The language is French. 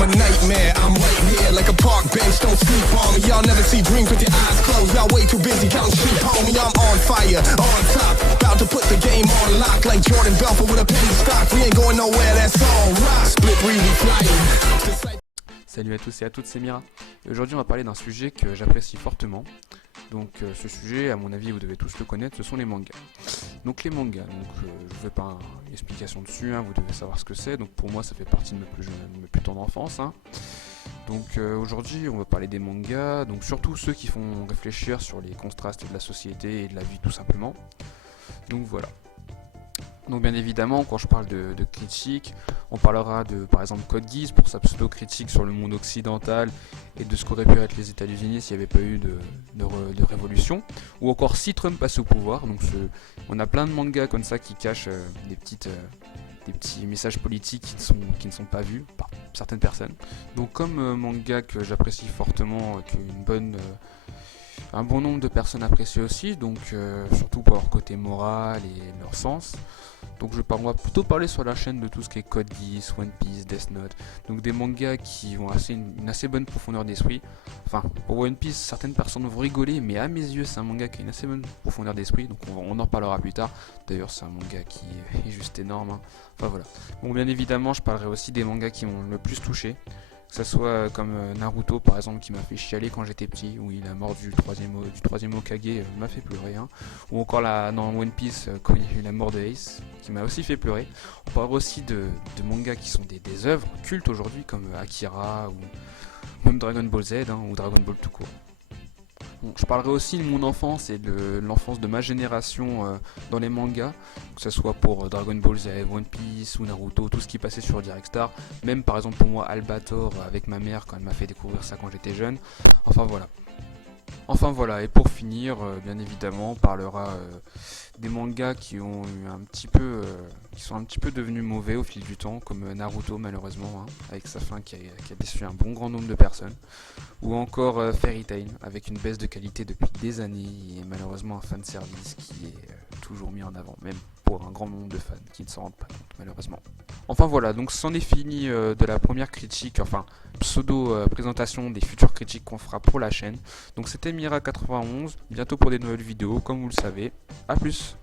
I'm a nightmare, I'm right here like a park bench, don't sleep on me. Y'all never see dreams with your eyes closed, y'all way too busy counting sheep on me. I'm on fire, on top, about to put the game on lock like Jordan Belfort with a penny stock. We ain't going nowhere, that's all rock. Split really flying. Salut à tous et à toutes, c'est Mira. Et aujourd'hui on va parler d'un sujet que j'apprécie fortement. Donc ce sujet, à mon avis, vous devez tous le connaître, ce sont les mangas. Donc les mangas, je ne fais pas une explication dessus, vous devez savoir ce que c'est. Donc pour moi ça fait partie de mes plus tendre enfance. Donc aujourd'hui on va parler des mangas, donc surtout ceux qui font réfléchir sur les contrastes de la société et de la vie tout simplement. Donc voilà. Donc bien évidemment, quand je parle de critique, on parlera de par exemple Code Geass pour sa pseudo-critique sur le monde occidental et de ce qu'aurait pu être les États-Unis s'il n'y avait pas eu de révolution, ou encore si Trump passe au pouvoir. Donc on a plein de mangas comme ça qui cachent des petits messages politiques qui ne sont pas vus par certaines personnes. Donc comme manga que j'apprécie fortement, un bon nombre de personnes apprécient aussi, donc surtout pour leur côté moral et leur sens. Donc on va plutôt parler sur la chaîne de tout ce qui est Code Geass, One Piece, Death Note, donc des mangas qui ont une assez bonne profondeur d'esprit. Enfin, pour One Piece, certaines personnes vont rigoler, mais à mes yeux, c'est un manga qui a une assez bonne profondeur d'esprit, donc on en reparlera plus tard. D'ailleurs, c'est un manga qui est juste énorme. Enfin voilà. Bon, bien évidemment, je parlerai aussi des mangas qui m'ont le plus touché. Que ça soit comme Naruto par exemple qui m'a fait chialer quand j'étais petit, où il a mort du troisième Hokage, m'a fait pleurer, ou encore dans One Piece quand il y a eu la mort de Ace qui m'a aussi fait pleurer. On parlera aussi de mangas qui sont des œuvres cultes aujourd'hui comme Akira ou même Dragon Ball Z ou Dragon Ball tout court. Bon, je parlerai aussi de mon enfance et de l'enfance de ma génération dans les mangas, que ce soit pour Dragon Ball Z, One Piece ou Naruto, tout ce qui passait sur Direct Star, même par exemple pour moi Albator avec ma mère quand elle m'a fait découvrir ça quand j'étais jeune. Enfin voilà, et pour finir, bien évidemment, on parlera des mangas qui sont un petit peu devenus mauvais au fil du temps, comme Naruto malheureusement, avec sa fin qui a déçu un bon grand nombre de personnes, ou encore Fairy Tail, avec une baisse de qualité depuis des années, et malheureusement un fanservice qui est toujours mis en avant, même pour un grand nombre de fans qui ne s'en rendent pas compte malheureusement. Enfin voilà, donc c'en est fini de la première critique, enfin pseudo présentation des futures critiques qu'on fera pour la chaîne. Donc c'était Mira91, bientôt pour des nouvelles vidéos comme vous le savez. A plus.